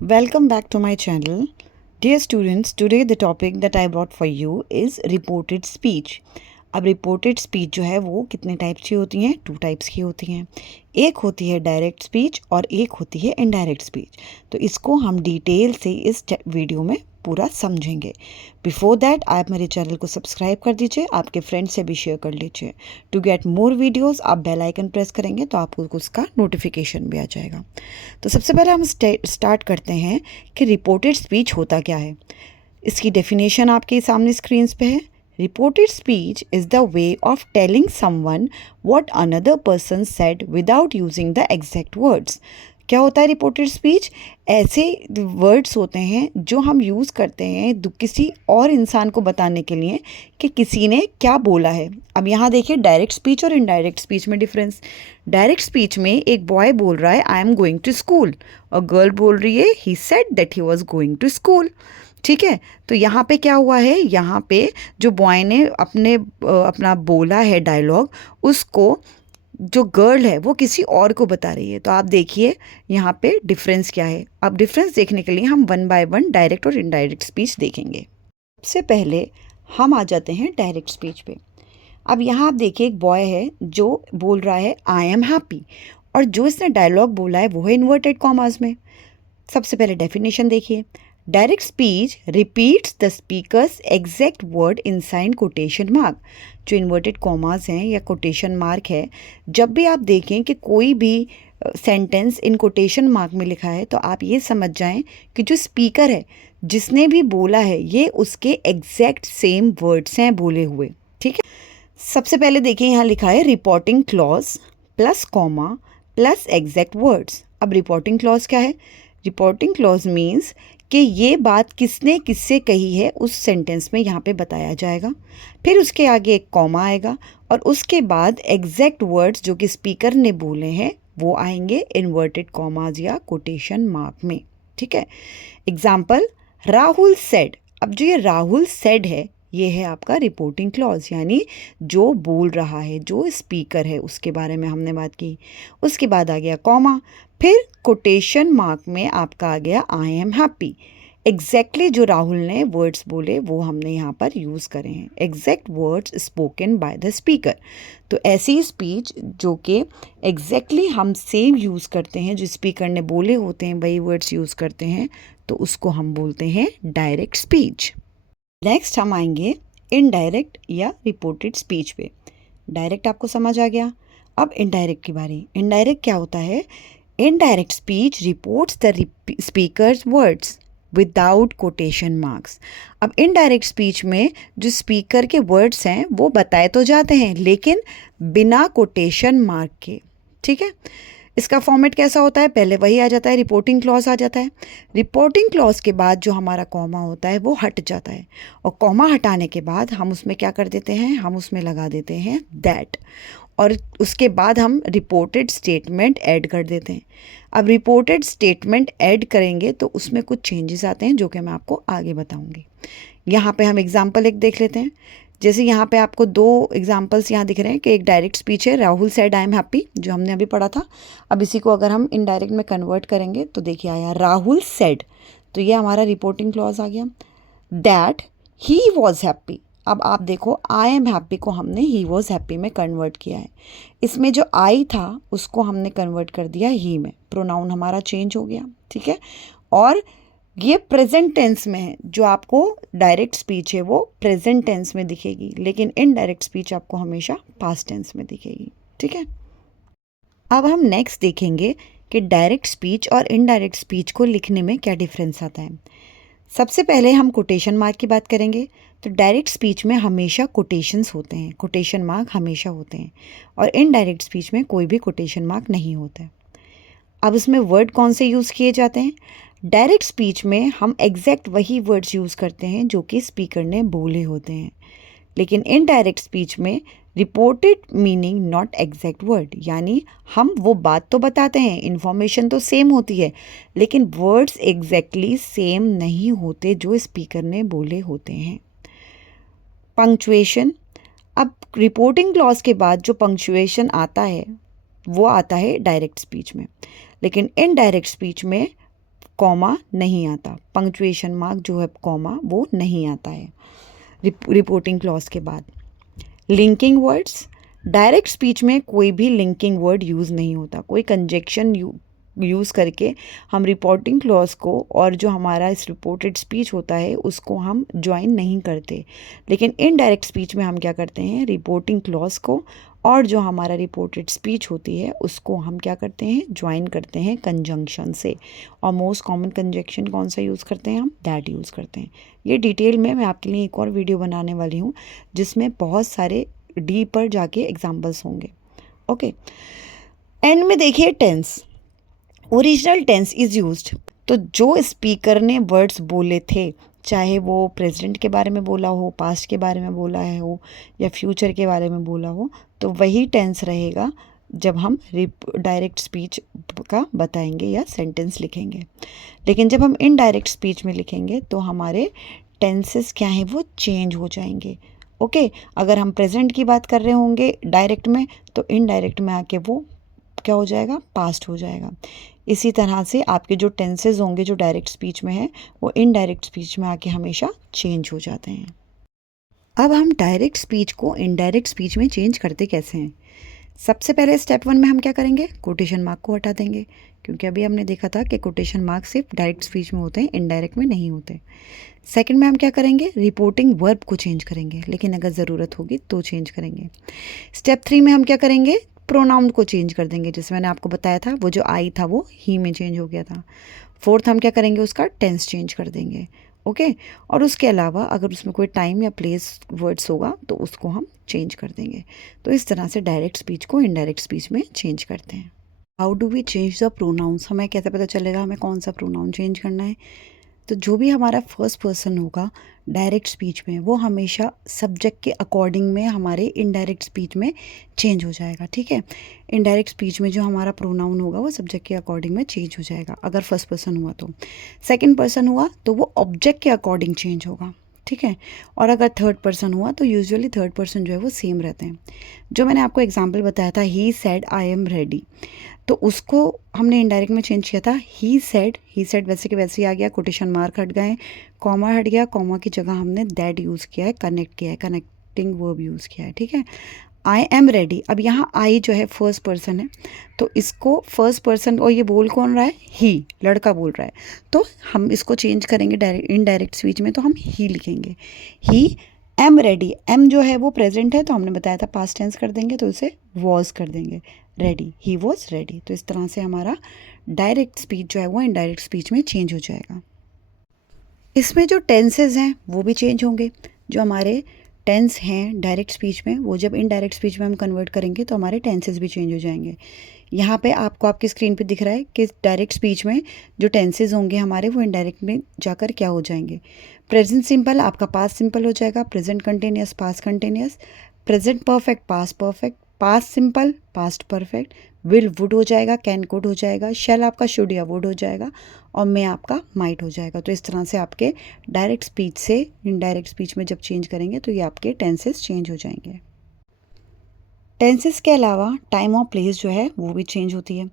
Welcome back to my channel. Dear students, today the topic that I brought for you is reported speech. अब reported speech जो है वो कितने types की होती हैं? 2 टाइप्स की होती हैं। एक होती है डायरेक्ट स्पीच और एक होती है इनडायरेक्ट स्पीच। तो इसको हम डिटेल से इस वीडियो में पूरा समझेंगे। बिफोर दैट आप मेरे चैनल को सब्सक्राइब कर दीजिए, आपके फ्रेंड से भी शेयर कर लीजिए। टू गेट मोर वीडियोस आप बेल आइकन प्रेस करेंगे तो आपको उसका नोटिफिकेशन भी आ जाएगा। तो सबसे पहले हम स्टार्ट करते हैं कि रिपोर्टेड स्पीच होता क्या है। इसकी डेफिनेशन आपके सामने स्क्रीन पे है। Reported speech is the way of telling someone what another person said without using the exact words. क्या होता है रिपोर्टेड स्पीच? ऐसे वर्ड्स होते हैं जो हम यूज़ करते हैं किसी और इंसान को बताने के लिए कि किसी ने क्या बोला है। अब यहाँ देखिए डायरेक्ट स्पीच और इनडायरेक्ट स्पीच में डिफरेंस। डायरेक्ट स्पीच में एक बॉय बोल रहा है I am going to school और गर्ल बोल रही है he said that he was going to school. ठीक है, तो यहाँ पे क्या हुआ है, यहाँ पे जो बॉय ने अपना बोला है डायलॉग, उसको जो गर्ल है वो किसी और को बता रही है। तो आप देखिए यहाँ पे डिफरेंस क्या है। अब डिफरेंस देखने के लिए हम वन बाय वन डायरेक्ट और इनडायरेक्ट स्पीच देखेंगे। सबसे पहले हम आ जाते हैं डायरेक्ट स्पीच पे। अब यहाँ आप देखिए एक बॉय है जो बोल रहा है आई एम हैप्पी, और जो इसने डायलॉग बोला है वो है इन्वर्टेड कॉमास में। सबसे पहले डेफिनेशन देखिए। Direct speech repeats the speakers exact word inside quotation mark. जो इन्वर्टेड कॉमास हैं या कोटेशन मार्क है, जब भी आप देखें कि कोई भी सेंटेंस इन कोटेशन मार्क में लिखा है तो आप ये समझ जाएं कि जो स्पीकर है जिसने भी बोला है ये उसके एग्जैक्ट सेम वर्ड्स हैं बोले हुए। ठीक है, सबसे पहले देखिए यहाँ लिखा है reporting clause plus comma plus exact words. अब रिपोर्टिंग क्लॉज क्या है? रिपोर्टिंग क्लॉज मीन्स कि ये बात किसने किससे कही है उस सेंटेंस में यहाँ पे बताया जाएगा। फिर उसके आगे एक कॉमा आएगा और उसके बाद एग्जैक्ट वर्ड्स जो कि स्पीकर ने बोले हैं वो आएंगे इन्वर्टेड कॉमाज या कोटेशन मार्क में। ठीक है, एग्जाम्पल राहुल सेड। अब जो ये राहुल सेड है ये है आपका रिपोर्टिंग क्लॉज, यानी जो बोल रहा है, जो स्पीकर है उसके बारे में हमने बात की। उसके बाद आ गया कॉमा, फिर कोटेशन मार्क में आपका आ गया आई एम हैप्पी। एग्जैक्टली जो राहुल ने वर्ड्स बोले वो हमने यहाँ पर यूज़ करे हैं, exact words spoken by the speaker. तो ऐसी स्पीच जो कि एग्जैक्टली हम सेम यूज़ करते हैं, जो स्पीकर ने बोले होते हैं वही वर्ड्स यूज़ करते हैं, तो उसको हम बोलते हैं डायरेक्ट स्पीच। नेक्स्ट हम आएंगे इनडायरेक्ट या रिपोर्टेड स्पीच पे। डायरेक्ट आपको समझ आ गया, अब इनडायरेक्ट की बारी। इनडायरेक्ट क्या होता है? Indirect speech reports the speakers words without quotation marks. अब इनडायरेक्ट स्पीच में जो स्पीकर के वर्ड्स हैं वो बताए तो जाते हैं लेकिन बिना कोटेशन मार्क के। ठीक है, इसका फॉर्मेट कैसा होता है? पहले वही आ जाता है, रिपोर्टिंग क्लॉज आ जाता है। रिपोर्टिंग क्लॉज के बाद जो हमारा कॉमा होता है वो हट जाता है, और कॉमा हटाने के बाद हम उसमें क्या कर देते हैं, हम उसमें लगा देते हैं दैट, और उसके बाद हम रिपोर्टेड स्टेटमेंट ऐड कर देते हैं। अब रिपोर्टेड स्टेटमेंट ऐड करेंगे तो उसमें कुछ चेंजेस आते हैं जो कि मैं आपको आगे बताऊंगी। यहाँ पे हम एग्जाम्पल एक देख लेते हैं। जैसे यहाँ पे आपको 2 एग्जाम्पल्स यहाँ दिख रहे हैं कि एक डायरेक्ट स्पीच है Rahul said I am happy, जो हमने अभी पढ़ा था। अब इसी को अगर हम इनडायरेक्ट में कन्वर्ट करेंगे तो देखिए आया राहुल सेड, तो ये हमारा रिपोर्टिंग क्लॉज आ गया। दैट ही वॉज हैप्पी, अब आप देखो आई एम हैप्पी को हमने ही वॉज हैप्पी में कन्वर्ट किया है। इसमें जो आई था उसको हमने कन्वर्ट कर दिया ही में, प्रोनाउन हमारा चेंज हो गया। ठीक है, और ये प्रेजेंट टेंस में है। जो आपको डायरेक्ट स्पीच है वो प्रेजेंट टेंस में दिखेगी, लेकिन इनडायरेक्ट स्पीच आपको हमेशा पास्ट टेंस में दिखेगी। ठीक है, अब हम नेक्स्ट देखेंगे कि डायरेक्ट स्पीच और इनडायरेक्ट स्पीच को लिखने में क्या डिफरेंस आता है। सबसे पहले हम कोटेशन मार्क की बात करेंगे। तो डायरेक्ट स्पीच में हमेशा कोटेशंस होते हैं, कोटेशन मार्क हमेशा होते हैं, और इनडायरेक्ट स्पीच में कोई भी कोटेशन मार्क नहीं होता है। अब उसमें वर्ड कौन से यूज़ किए जाते हैं? डायरेक्ट स्पीच में हम एग्जैक्ट वही वर्ड्स यूज़ करते हैं जो कि स्पीकर ने बोले होते हैं, लेकिन इनडायरेक्ट स्पीच में reported meaning not exact word, यानी हम वो बात तो बताते हैं, इन्फॉर्मेशन तो सेम होती है, लेकिन वर्ड्स एग्जैक्टली सेम नहीं होते जो स्पीकर ने बोले होते हैं। पंक्चुएशन, अब रिपोर्टिंग क्लॉज के बाद जो पंक्चुएशन आता है वो आता है डायरेक्ट स्पीच में, लेकिन इनडायरेक्ट स्पीच में कॉमा नहीं आता, पंक्चुएशन मार्क जो है कॉमा वो नहीं आता है रिपोर्टिंग क्लॉज के बाद। लिंकिंग वर्ड्स, डायरेक्ट स्पीच में कोई भी लिंकिंग वर्ड यूज़ नहीं होता, कोई कंजक्शन यूज़ करके हम रिपोर्टिंग क्लॉज को और जो हमारा इस रिपोर्टेड स्पीच होता है उसको हम ज्वाइन नहीं करते। लेकिन इनडायरेक्ट स्पीच में हम क्या करते हैं, रिपोर्टिंग क्लॉज को और जो हमारा रिपोर्टेड स्पीच होती है उसको हम क्या करते हैं, ज्वाइन करते हैं कंजंक्शन से। और मोस्ट कॉमन कंजक्शन कौन सा यूज़ करते हैं हम, दैट यूज़ करते हैं। ये डिटेल में मैं आपके लिए एक और वीडियो बनाने वाली हूँ जिसमें बहुत सारे डीप पर जाके एग्जाम्पल्स होंगे। ओके, एंड में देखिए tense, original tense is used. तो जो स्पीकर ने वर्ड्स बोले थे, चाहे वो प्रेजेंट के बारे में बोला हो, पास्ट के बारे में बोला है हो या फ्यूचर के बारे में बोला हो, तो वही टेंस रहेगा जब हम डायरेक्ट स्पीच का बताएंगे या सेंटेंस लिखेंगे। लेकिन जब हम इनडायरेक्ट स्पीच में लिखेंगे तो हमारे टेंसेस क्या हैं, वो चेंज हो जाएंगे। ओके, अगर हम प्रेजेंट की बात कर रहे होंगे डायरेक्ट में, तो इनडायरेक्ट में आके वो क्या हो जाएगा, पास्ट हो जाएगा। इसी तरह से आपके जो टेंसेस होंगे जो डायरेक्ट स्पीच में है वो इनडायरेक्ट स्पीच में आके हमेशा चेंज हो जाते हैं। अब हम डायरेक्ट स्पीच को इनडायरेक्ट स्पीच में चेंज करते कैसे हैं। सबसे पहले स्टेप 1 में हम क्या करेंगे, कोटेशन मार्क को हटा देंगे, क्योंकि अभी हमने देखा था कि कोटेशन मार्क सिर्फ डायरेक्ट स्पीच में होते हैं, इनडायरेक्ट में नहीं होते। सेकंड में हम क्या करेंगे, रिपोर्टिंग वर्ब को चेंज करेंगे, लेकिन अगर ज़रूरत होगी तो चेंज करेंगे। स्टेप 3 में हम क्या करेंगे, प्रोनाउन को चेंज कर देंगे। जैसे मैंने आपको बताया था वो जो आई था वो ही में चेंज हो गया था। फोर्थ हम क्या करेंगे, उसका टेंस चेंज कर देंगे। ओके, और उसके अलावा अगर उसमें कोई टाइम या प्लेस वर्ड्स होगा तो उसको हम चेंज कर देंगे। तो इस तरह से डायरेक्ट स्पीच को इनडायरेक्ट स्पीच में चेंज करते हैं। How do we change the pronouns, हमें कैसे पता चलेगा हमें कौन सा प्रोनाउन चेंज करना है। तो जो भी हमारा फर्स्ट पर्सन होगा डायरेक्ट स्पीच में वो हमेशा सब्जेक्ट के अकॉर्डिंग में हमारे इनडायरेक्ट स्पीच में चेंज हो जाएगा। ठीक है, इनडायरेक्ट स्पीच में जो हमारा प्रोनाउन होगा वो सब्जेक्ट के अकॉर्डिंग में चेंज हो जाएगा अगर फर्स्ट पर्सन हुआ तो। सेकंड पर्सन हुआ तो वो ऑब्जेक्ट के अकॉर्डिंग चेंज होगा। ठीक है, और अगर थर्ड पर्सन हुआ तो यूजुअली थर्ड पर्सन जो है वो सेम रहते हैं। जो मैंने आपको एग्जाम्पल बताया था, he said I am ready, तो उसको हमने इनडायरेक्ट में चेंज किया था, ही सेड वैसे के वैसे ही आ गया, कोटेशन मार्क हट गए, कॉमा हट गया, कॉमा की जगह हमने दैट यूज़ किया है, कनेक्ट किया है, कनेक्टिंग वर्ब यूज़ किया है। ठीक है, आई एम रेडी, अब यहाँ आई जो है फर्स्ट पर्सन है, तो इसको फर्स्ट पर्सन, और ये बोल कौन रहा है, ही, लड़का बोल रहा है, तो हम इसको चेंज करेंगे इनडायरेक्ट स्पीच में, तो हम ही लिखेंगे, ही एम रेडी। एम जो है वो प्रेजेंट है तो हमने बताया था पास्ट टेंस कर देंगे, तो उसे वॉज कर देंगे, रेडी, ही वॉज रेडी। तो इस तरह से हमारा डायरेक्ट स्पीच जो है वो इनडायरेक्ट स्पीच में चेंज हो जाएगा। इसमें जो टेंसेज हैं वो भी चेंज होंगे। जो हमारे टेंस हैं डायरेक्ट स्पीच में, वो जब इनडायरेक्ट स्पीच में हम कन्वर्ट करेंगे तो हमारे टेंसेज भी चेंज हो जाएंगे। यहाँ पे आपको आपकी स्क्रीन पे दिख रहा है कि डायरेक्ट स्पीच में जो टेंसेज होंगे हमारे वो इनडायरेक्ट में जाकर क्या हो जाएंगे। प्रेजेंट सिंपल आपका पास्ट सिंपल हो जाएगा, present continuous past continuous, present perfect past simple past perfect, will would हो जाएगा, कैन कुड हो जाएगा, शैल आपका शुड या वुड हो जाएगा, और मे आपका माइट हो जाएगा। तो इस तरह से आपके डायरेक्ट स्पीच से इनडायरेक्ट स्पीच में जब चेंज करेंगे तो ये आपके टेंसेस चेंज हो जाएंगे। टेंसेस के अलावा टाइम और प्लेस जो है वो भी चेंज होती है।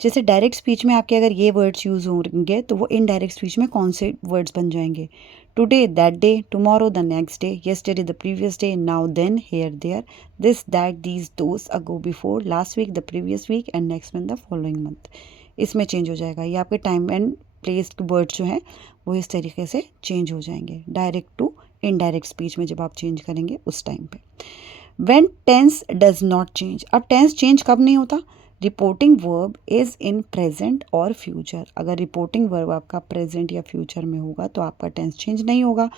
जैसे डायरेक्ट स्पीच में आपके अगर ये वर्ड्स यूज़ होंगे तो वो इनडायरेक्ट स्पीच में कौन से वर्ड्स बन जाएंगे, today that day, tomorrow the next day, yesterday the previous day, now then, here there, this that these those, ago before, last week the previous week, and next month the following month. इसमें change हो जाएगा। ये आपके time and place के words जो हैं वो इस तरीके से चेंज हो जाएंगे डायरेक्ट टू इनडायरेक्ट स्पीच में जब आप चेंज करेंगे उस टाइम पे। When tense does not change, अब टेंस चेंज कब नहीं होता, reporting verb is in present और फ्यूचर। अगर रिपोर्टिंग वर्ब आपका प्रेजेंट या फ्यूचर में होगा तो आपका टेंस चेंज नहीं होगा।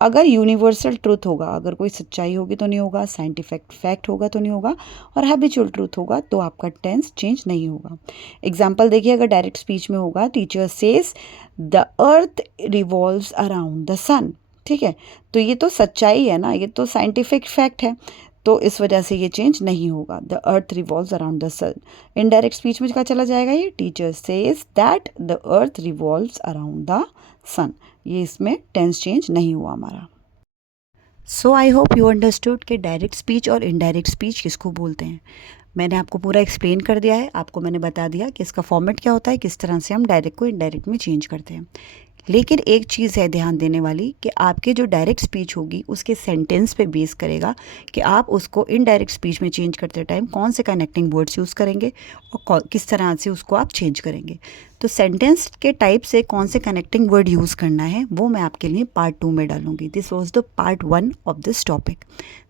अगर यूनिवर्सल ट्रूथ होगा, अगर कोई सच्चाई होगी तो नहीं होगा, साइंटिफिक फैक्ट होगा तो नहीं होगा, और हैबिचुअल ट्रूथ होगा तो आपका टेंस चेंज नहीं होगा। एग्जाम्पल देखिए, अगर डायरेक्ट स्पीच में होगा, teacher says the earth revolves around the sun. ठीक है, तो ये तो सच्चाई है ना, ये तो साइंटिफिक फैक्ट है, तो इस वजह से ये चेंज नहीं होगा। The earth revolves around the sun. Indirect speech में क्या चला जाएगा, ये teacher says that the earth revolves around the sun. ये इसमें टेंस चेंज नहीं हुआ हमारा। So I hope you understood कि डायरेक्ट स्पीच और इनडायरेक्ट स्पीच किसको बोलते हैं। मैंने आपको पूरा एक्सप्लेन कर दिया है, आपको मैंने बता दिया कि इसका फॉर्मेट क्या होता है, किस तरह से हम डायरेक्ट को इनडायरेक्ट में चेंज करते हैं। लेकिन एक चीज़ है ध्यान देने वाली कि आपके जो डायरेक्ट स्पीच होगी उसके सेंटेंस पे बेस करेगा कि आप उसको इनडायरेक्ट स्पीच में चेंज करते टाइम कौन से कनेक्टिंग वर्ड्स यूज़ करेंगे और किस तरह से उसको आप चेंज करेंगे। तो सेंटेंस के टाइप से कौन से कनेक्टिंग वर्ड यूज़ करना है वो मैं आपके लिए पार्ट 2 में डालूंगी। This was the part 1 of this topic.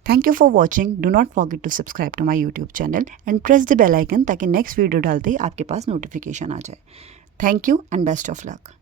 Thank you for watching. Do not forget to subscribe to my YouTube channel and press the bell icon ताकि नेक्स्ट वीडियो डालते ही आपके पास नोटिफिकेशन आ जाए। Thank you and best of luck.